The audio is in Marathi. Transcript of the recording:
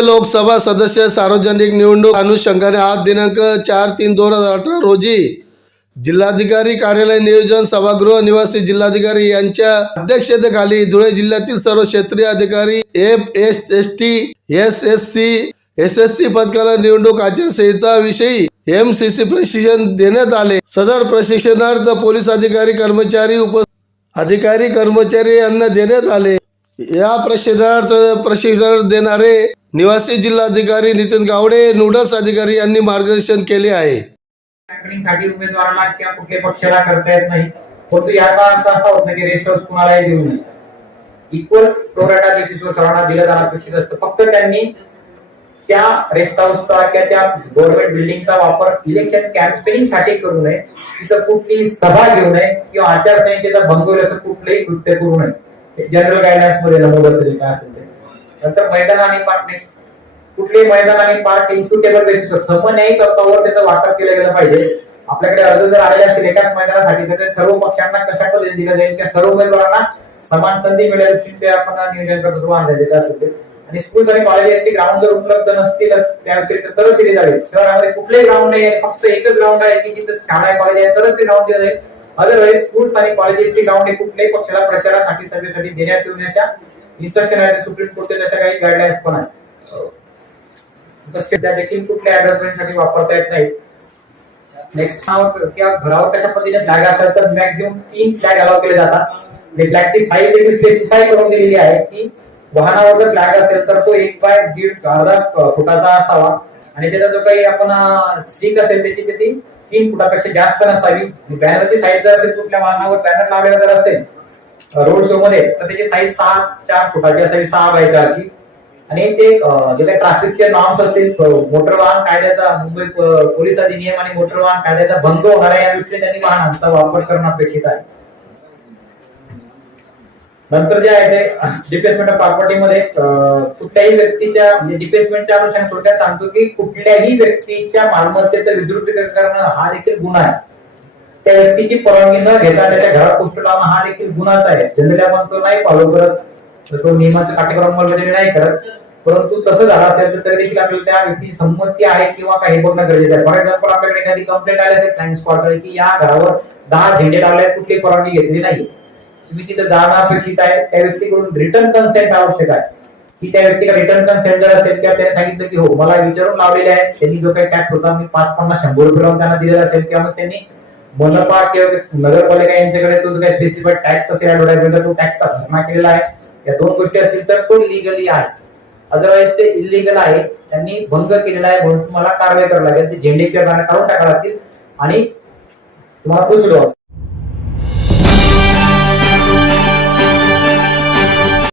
लोकसभा सदस्य सार्वजनिक निवडणूक अनुषंगाने आज दिनांक चार तीन दोन हजार अठरा रोजी जिल्हाधिकारी कार्यालय नियोजन सभागृह निवासी जिल्हाधिकारी यांच्या अध्यक्षतेखाली धुळे जिल्ह्यातील सर्व क्षेत्रीय अधिकारी F S S T S S C S S C पदकाला निवडणूक आचारसंहिता विषयी एम सी सी प्रशिक्षण देण्यात आले. सदर प्रशिक्षणार्थ पोलीस अधिकारी कर्मचारी उप अधिकारी कर्मचारी यांना देण्यात आले. या प्रशिक्षणार्थ प्रशिक्षण देणारे निवासी जिल्हाधिकारी नितीन गावडे नूडल्स अधिकारी यांनी मार्गदर्शन केले आहे. साठी उमेदवाराला किंवा कुठल्या पक्षाला करता येत नाही. परंतु याचा अर्थ असा होत नाही की रेस्ट हाऊस कुणालाही देऊ नये. इक्वल प्रोराटा बेसिसवर सर्वांना दिलं जाणं अपेक्षित असतं. फक्त त्यांनी त्या रेस्ट हाऊसचा किंवा त्या गव्हर्नमेंट बिल्डिंगचा वापर इलेक्शन कॅम्पेनिंगसाठी करू नये. तिथं कुठली सभा घेऊ नये किंवा आचारसंहितेचा भंग होईल असं कुठलंही कृत्य करू नये. जनरल गायडन्समध्ये नमूद असेल काय असेल ते. नंतर मैदान आणि पार्क नेक्स्ट कुठलेही मैदान आणि पार्क इन्क्युटेबल बेसिसवर समन्यायी तत्वावर त्याचं वाटप केलं गेलं पाहिजे. आपल्याकडे अर्ज जर आलेले असेल एकाच मैदानासाठी तर सर्व पक्षांना कशा पद्धतीने दिलं जाईल? किंवा सर्व उमेदवारांना समान संधी मिळेल दृष्टीने ते आपण नियोजन करतो बांधले असेल आणि स्कूल्स आणि कॉलेजेसचे ग्राउंड जर उपलब्ध नसतील त्या व्यतिरिक्त तरच दिले जावे शहरामध्ये कुठलेही ग्राउंड नाही आहे फक्त एकच ग्राउंड आहे की जिथे शाळा कॉलेज आहे तरच ते ग्राउंड दिलं जाईल. अदरवाईज स्कूल्स आणि कॉलेजेसचे ग्राउंड हे कुठल्याही पक्षाला प्रचारासाठी सभेसाठी देण्यात येऊन अशा इन्स्ट्रक्शन आहेत सुप्रीम कोर्टचे तशा काही गाईडलाईन्स पण आहेत. तसेच त्या देखील कुठल्या ऍडव्हर्टाइजमेंटसाठी वापरता येत नाही नेक्स्ट किंवा घरावर कशा पद्धतीने फ्लॅग असेल तर मॅक्झिमम तीन फ्लॅग अलाव केले जातात. म्हणजे फ्लॅगची साईज देखील स्पेसिफाय करून दिलेली आहे की वाहनावर जर फ्लॅग असेल तर तो एक बाय दीड अर्धा फुटाचा असावा. आणि त्याचा जो काही आपण स्टिक असेल त्याची ती तीन फुटापेक्षा जास्त नसावी. बॅनरची साईज जर असेल कुठल्या वाहनावर बॅनर लावलेला जर असेल रोड शो मध्ये. तर त्याची साईज सहा चार फुटाची असावी सहा बाय चारची. आणि ते जे काही ट्रॅफिकचे नॉर्म्स असतील मोटर वाहन कायद्याचा मुंबई पोलीस अधिनियम आणि मोटर वाहन कायद्याचा भंग होणार आहे या दृष्टीने त्यांनी वाहनांचा वापर करणं अपेक्षित आहे. नंतर जे आहे ते डिप्लेसमेंट ऑफ प्रॉपर्टी मध्ये कुठल्याही व्यक्तीच्या म्हणजे डिप्लेसमेंटच्या अनुषंगाने थोडक्यात सांगतो की कुठल्याही व्यक्तीच्या मालमत्तेचं विद्रुपीकरण करणं हा देखील गुन्हा आहे. त्या व्यक्तीची परवानगी न घेता त्याच्या घरात पोस्ट लावणं हा देखील गुन्हाच आहे. जनरली आपण तो नाही फॉलो करत तर तो नियमाचा काटेकोर अंमलबजावणी नाही करत. परंतु तसं झालं असेल तर तरी देखील आपल्याला त्या व्यक्तीची संमती आहे किंवा काही बघणं गरजेचं आहे. फॉर एक्झाम्पल आपल्याकडे एखादी कंप्लेंट आली असेल क्लायंट स्पॉटर की या घरावर दहा झेंडे लावले कुठली परवानगी घेतली नाही. तुम्ही तिथं जाणं अपेक्षित आहे. त्या व्यक्तीकडून रिटर्न कन्सेंट आवश्यक आहे. की त्या व्यक्तीला रिटर्न कन्सेंट जर असेल किंवा त्याने सांगितलं की हो मला विचारून लावलेले आहे त्यांनी जो काही टॅक्स होता मी पाच पन्नास शंभर रुपये लावून त्यांना दिलेला असेल किंवा मग त्यांनी मनपा किंवा नगरपालिका यांच्याकडे तो जो काही स्पेसिफाईड टॅक्स असेल ऍडव्हर्टाइजमेंट तो टॅक्सचा भरणा केलेला आहे. या दोन गोष्टी असतील तर तो लिगली आहे. अदरवाईज ते इलिगल आहे. त्यांनी भंग केलेला आहे म्हणून तुम्हाला कारवाई करावी लागेल. ते झेंडे किंवा काढून टाकावे लागतील. आणि तुम्हाला प्रोसिड